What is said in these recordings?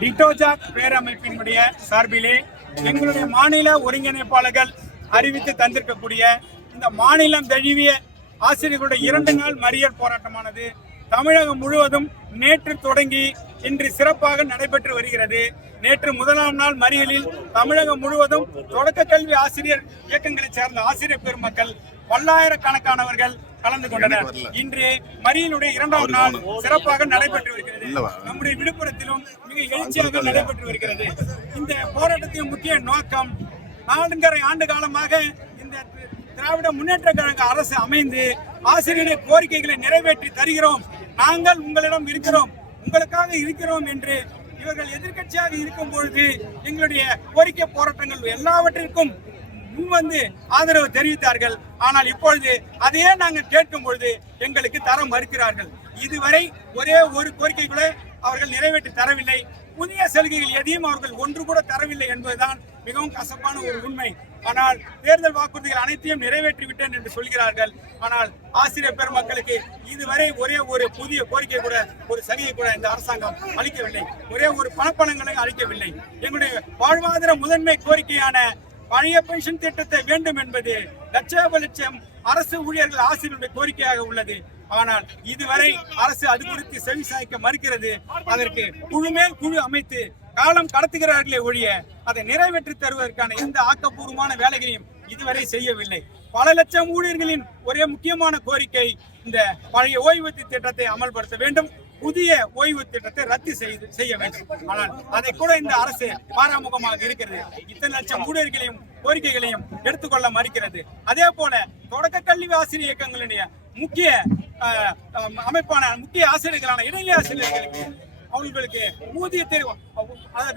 டிட்டோஜாக் பேரமைப்பினுடைய சார்பிலே எங்களுடைய மாநில ஒருங்கிணைப்பாளர்கள் அறிவித்து தந்திருக்கக்கூடிய இந்த மாநிலம் தழுவிய ஆசிரியர்களுடைய இரண்டு நாள் மறியல் போராட்டமானது தமிழகம் முழுவதும் நேற்று தொடங்கி இன்று சிறப்பாக நடைபெற்று வருகிறது. நேற்று முதலாம் நாள் மறியலில் தமிழகம் முழுவதும் தொடக்க கல்வி ஆசிரியர் இயக்கங்களைச் சேர்ந்த ஆசிரியர் பெருமக்கள் பல்லாயிரக்கணக்கானவர்கள் கலந்து கொண்டனர். இன்று மறியலுடைய இரண்டாம் நாள் சிறப்பாக நடைபெற்று வருகிறது. நம்முடைய விழுப்புரத்திலும் மிக எழுச்சியாக நடைபெற்று வருகிறது. இந்த போராட்டத்தின் முக்கிய நோக்கம் நான்கரை ஆண்டு காலமாக இந்த திராவிட முன்னேற்ற கழக அரசு அமைந்து ஆசிரியருடைய கோரிக்கைகளை நிறைவேற்றி தருகிறோம். நாங்கள் உங்களிடம் இருக்கிறோம். உங்களுக்காக இருக்கிறோம் என்று இவர்கள் எதிர்க்கட்சியாக இருக்கும் பொழுது எங்களுடைய கோரிக்கை போராட்டங்கள் எல்லாவற்றிற்கும் முன்வந்து ஆதரவு தெரிவித்தார்கள். ஆனால் இப்பொழுது அதையே நாங்கள் கேட்கும் பொழுது எங்களுக்கு தர மறுக்கிறார்கள். இதுவரை ஒரே ஒரு கோரிக்கை கூட அவர்கள் நிறைவேற்றி தரவில்லை. புதிய சலுகைகள் எதையும் அவர்கள் ஒன்று கூட தரவில்லை என்பதுதான் மிகவும் கசப்பான ஒரு உண்மை. ஆனால் தேர்தல் வாக்குறுதிகள் அனைத்தையும் நிறைவேற்றி விட்டேன் என்று சொல்கிறார்கள். ஆனால் ஆசிரியர் பெருமக்களுக்கு இதுவரை ஒரே ஒரு புதிய கோரிக்கை கூட ஒரு சலுகை கூட இந்த அரசாங்கம் அளிக்கவில்லை. ஒரே ஒரு பணப்பணங்களை அளிக்கவில்லை. எங்களுடைய வாழ்வாதார முதன்மை கோரிக்கையான பழைய பென்ஷன் திட்டத்தை வேண்டும் என்பது லட்சோப லட்சம் அரசு ஊழியர்கள் ஆசிரியருடைய கோரிக்கையாக உள்ளது. ஆனால் இதுவரை அரசு அது குறித்து செவி சாய்க்க மறுக்கிறது. அதற்கு குழு மேல் குழு அமைத்து காலம் கடத்துகிறார்களே ஒழிய அதை நிறைவேற்றி தருவதற்கான எந்த ஆக்கப்பூர்வமான வேலைகளையும் இதுவரை செய்யவில்லை. பல லட்சம் ஊழியர்களின் ஒரே முக்கியமான கோரிக்கை இந்த பழைய ஓய்வூதிய திட்டத்தை அமல்படுத்த வேண்டும். புதிய ஓய்வு திட்டத்தை ரத்து செய்து செய்ய வேண்டும். ஆனால் அதை கூட இந்த அரசு பாராமுகமாக இருக்கிறது. இத்தனை லட்சம் ஊழியர்களையும் கோரிக்கைகளையும் எடுத்துக்கொள்ள மறுக்கிறது. அதே போல தொடக்க கல்வி ஆசிரியர் இயக்கங்களுடைய முக்கிய அமைப்பான முக்கிய ஆசிரியர்களான இடைநிலை ஆசிரியர்களுக்கு அவர்களுக்கு ஊதியத்தை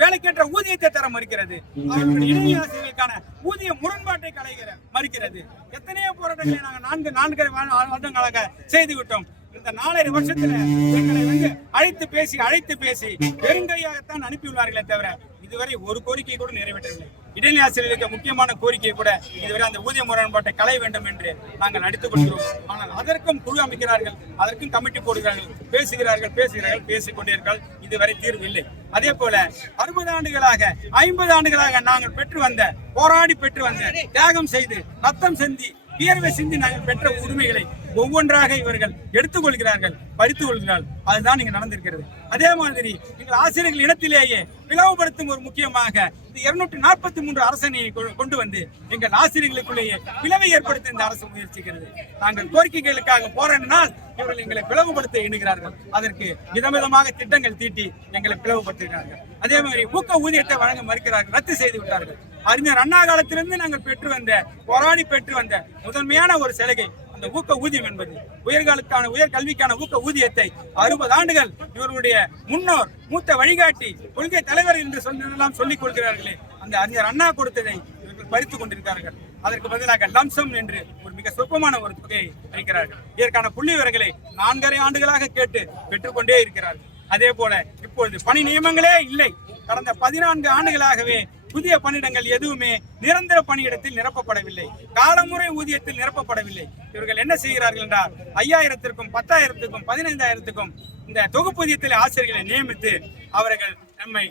வேலைக்கேற்ற ஊதியத்தை தர மறுக்கிறது. அவர்களுடைய இடைநிலை ஆசிரியர்களுக்கான ஊதிய முரண்பாட்டை களைகிற மறுக்கிறது. எத்தனையோ போராட்டங்களை நாங்கள் நான்கு நான்கரை வருடங்களாக செய்து விட்டோம் இந்த நாலரை வருஷத்துல எங்களை வந்து அழைத்து பேசி அழைத்து பேசி பெருங்கையாகத்தான் அனுப்பியுள்ளார்களே தவிர இதுவரை ஒரு கோரிக்கை கூட நிறைவேற்றவில்லை. இடைநிலை ஆசிரியர்களுக்கு முக்கியமான கோரிக்கை கூட இதுவரை அந்த ஊதிய முரண்பாட்டை களைய வேண்டும் என்று நாங்கள் அடித்துக் கொள்கிறோம். ஆனால் அதற்கும் குழு அமைக்கிறார்கள் அதற்கும் கமிட்டி போடுகிறார்கள் பேசுகிறார்கள் பேசுகிறார்கள் பேசிக் கொண்டிருக்கிறார்கள் இதுவரை தீர்வு இல்லை. அதே போல அறுபது ஆண்டுகளாக ஐம்பது ஆண்டுகளாக நாங்கள் பெற்று வந்த போராடி பெற்று வந்த தியாகம் செய்து ரத்தம் சிந்தி வியர்வை சிந்தி நாங்கள் பெற்ற உரிமைகளை ஒவ்வொன்றாக இவர்கள் எடுத்துக்கொள்கிறார்கள் படித்துக் கொள்கிறார்கள் அதுதான் இங்க நடந்திருக்கிறது. அதே மாதிரி எங்கள் ஆசிரியர்கள் இடத்திலேயே பிளவுபடுத்தும் ஒரு முக்கியமாக இந்த இருநூற்றி நாற்பத்தி மூன்று அரசனையை கொண்டு வந்து எங்கள் ஆசிரியர்களுக்குள்ளேயே பிளவை ஏற்படுத்த இந்த அரசு முயற்சிக்கிறது. நாங்கள் கோரிக்கைகளுக்காக போராடினால் இவர்கள் எங்களை பிளவுபடுத்த எண்ணுகிறார்கள். அதற்கு விதவிதமாக திட்டங்கள் தீட்டி எங்களை பிளவுபடுத்துகிறார்கள் அதே மாதிரி ஊக்க ஊதியத்தை வழங்க மறுக்கிறார்கள் ரத்து செய்து விட்டார்கள். அறிஞர் அண்ணா காலத்திலிருந்து நாங்கள் பெற்று வந்த போராடி பெற்று வந்த முதன்மையான ஒரு சலுகை அந்த ஊக்க ஊதியம் என்பது. உயர்காலுக்கான உயர் கல்விக்கான ஊக்க ஊதியத்தை அறுபது ஆண்டுகள் இவர்களுடைய முன்னோர் மூத்த வழிகாட்டி கொள்கை தலைவர் என்று சொல்லலாம் சொல்லிக் கொள்கிறார்களே. அந்த அறிஞர் அண்ணா கொடுத்ததை இவர்கள் பறித்துக் கொண்டிருக்கிறார்கள். அதற்கு பதிலாக லம்சம் என்று ஒரு மிக சொற்பமான ஒரு தொகையை அளிக்கிறார்கள். இதற்கான புள்ளி விவரங்களை நான்கரை ஆண்டுகளாக கேட்டு பெற்றுக்கொண்டே இருக்கிறார்கள். அதே போல இப்பொழுது பணி நியமங்களே இல்லை. கடந்த பதினான்கு ஆண்டுகளாகவே புதிய பணியிடங்கள் எதுவுமே நிரந்தர பணியிடத்தில் நிரப்பப்படவில்லை. காலமுறை ஊதியத்தில் நிரப்பப்படவில்லை. இவர்கள் என்ன செய்கிறார்கள் என்றால் ஐயாயிரத்திற்கும் பத்தாயிரத்துக்கும் பதினைந்தாயிரத்துக்கும் இந்த தொகுப்பூதியத்தில் ஆசிரியர்களை நியமித்து அவர்கள் நம்மை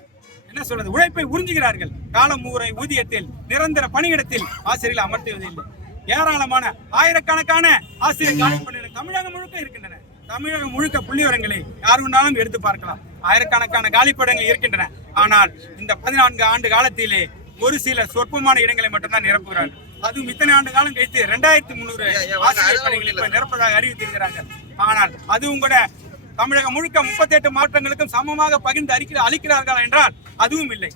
என்ன சொல்றது உழைப்பை உறிஞ்சுகிறார்கள். காலமுறை ஊதியத்தில் நிரந்தர பணியிடத்தில் ஆசிரியர்களை அமர்த்துவதில்லை. ஏராளமான ஆயிரக்கணக்கான ஆசிரியர் தமிழகம் முழுக்க இருக்கின்றன. தமிழகம் முழுக்க புள்ளிவரங்களை யார் வேணாலும் எடுத்து பார்க்கலாம். ஆயிரக்கணக்கான காலிப்படங்கள் இருக்கின்றன. ஆனால் இந்த பதினான்கு ஆண்டு காலத்திலே ஒரு சில சொற்பமான இடங்களை மட்டும்தான் நிரப்புகிறார்கள். அதுவும் இத்தனை ஆண்டு காலம் கழித்து ரெண்டாயிரத்தி முந்நூறு ஆசிரியர் பணிகளை இப்ப நிரப்பதாக அறிவித்திருக்கிறார்கள். ஆனால் அதுவும் கூட தமிழகம் முழுக்க முப்பத்தி எட்டு மாவட்டங்களுக்கும் சமமாக பகிர்ந்து அறிக்கை அளிக்கிறார்கள் என்றால் அதுவும் இல்லை.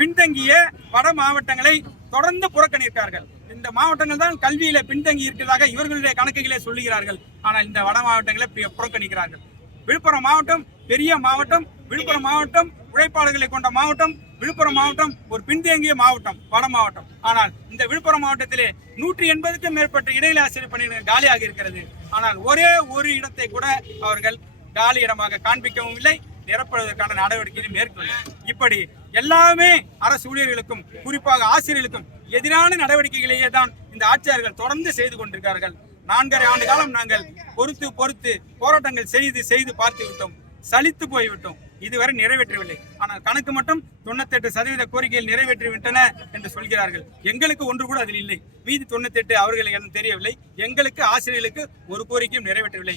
பின்தங்கிய வட மாவட்டங்களை தொடர்ந்து புறக்கணிக்கிறார்கள். இந்த மாவட்டங்கள் தான் கல்வியில பின்தங்கி இருக்கிறதாக இவர்களுடைய கணக்குகளே சொல்லுகிறார்கள். ஆனால் இந்த வட மாவட்டங்களை புறக்கணிக்கிறார்கள். விழுப்புரம் மாவட்டம் பெரிய மாவட்டம் விழுப்புரம் மாவட்டம் உழைப்பாளர்களை கொண்ட மாவட்டம் விழுப்புரம் மாவட்டம் ஒரு பின்தங்கிய மாவட்டம் வட மாவட்டம். ஆனால் இந்த விழுப்புரம் மாவட்டத்திலே நூற்றி எண்பதுக்கும் மேற்பட்ட இடையில ஆசிரியர் பணியிடங்கள் காலியாக இருக்கிறது. ஆனால் ஒரே ஒரு இடத்தை கூட அவர்கள் காலி இடமாக காண்பிக்கவும் இல்லை நிரப்புவதற்கான நடவடிக்கையை மேற்கொள்ள இப்படி எல்லாமே அரசு ஊழியர்களுக்கும் குறிப்பாக ஆசிரியர்களுக்கும் எதிரான நடவடிக்கைகளையே தான் இந்த ஆட்சியாளர்கள் தொடர்ந்து செய்து கொண்டிருக்கிறார்கள். நான்கரை ஆண்டு காலம் நாங்கள் பொறுத்து பொறுத்து போராட்டங்கள் செய்து செய்து பார்த்து விட்டோம். சலித்து போய்விட்டோம். இதுவரை நிறைவேற்றவில்லை. ஆனால் கணக்கு மட்டும் தொண்ணூத்தெட்டு சதவீத கோரிக்கைகள் நிறைவேற்றி விட்டன என்று சொல்கிறார்கள். எங்களுக்கு ஒன்று கூட அதில் இல்லை. மீதி தொண்ணூத்தெட்டு அவர்களுக்கு எனக்கு தெரியவில்லை. எங்களுக்கு ஆசிரியர்களுக்கு ஒரு கோரிக்கையும் நிறைவேற்றவில்லை.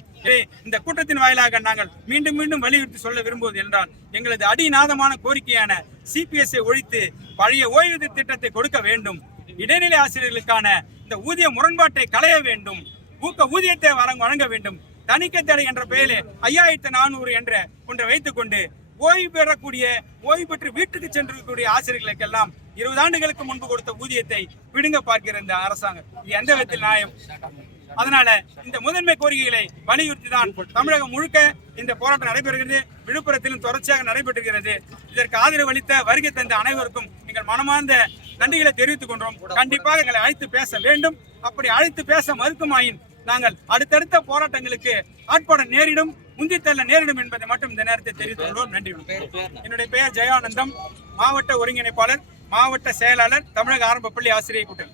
இந்த கூட்டத்தின் வாயிலாக நாங்கள் மீண்டும் மீண்டும் வலியுறுத்தி சொல்ல விரும்புவது என்றால் எங்களது அடிநாதமான கோரிக்கையான சிபிஎஸ்ஐ ஒழித்து பழைய ஓய்வூதிய திட்டத்தை கொடுக்க வேண்டும். இடைநிலை ஆசிரியர்களுக்கான இந்த ஊதிய முரண்பாட்டை களைய வேண்டும். ஊக்க ஊதியத்தை வழங்க வழங்க வேண்டும். தணிக்கத்தடை என்ற பெயரில் ஐயாயிரத்து நானூறு என்ற ஒன்றை வைத்துக்கொண்டு ஓய்வு பெறக்கூடிய ஓய்வு பெற்று வீட்டுக்கு சென்றிருக்கக்கூடிய ஆசிரியர்களுக்கெல்லாம் இருபது ஆண்டுகளுக்கு முன்பு கொடுத்த ஊதியத்தை பிடுங்க பார்க்கிற இந்த அரசாங்கம். இது எந்த விதத்தில் நியாயம்? அதனால இந்த முதன்மை கோரிக்கைகளை வலியுறுத்தி தான் தமிழகம் முழுக்க இந்த போராட்டம் நடைபெறுகிறது. விழுப்புரத்திலும் தொடர்ச்சியாக நடைபெற்றுகிறது இதற்கு ஆதரவு அளித்த வருகை தந்த அனைவருக்கும் எங்கள் மனமார்ந்த நன்றிகளை தெரிவித்துக் கொண்டோம். கண்டிப்பாக எங்களை அழைத்து பேச வேண்டும். அப்படி அழைத்து பேச மறுக்குமாயின் நாங்கள் அடுத்தடுத்த போராட்டங்களுக்கு ஆட்பட நேரிடும் முந்தித்தள்ள நேரிடும் என்பதை மட்டும் இந்த நேரத்தை தெரிவித்துக் கொள்வோம் நன்றி என்னுடைய பெயர் ஜெயானந்தம். மாவட்ட ஒருங்கிணைப்பாளர் மாவட்ட செயலாளர் தமிழக ஆரம்ப பள்ளி ஆசிரியர் கூட்டணி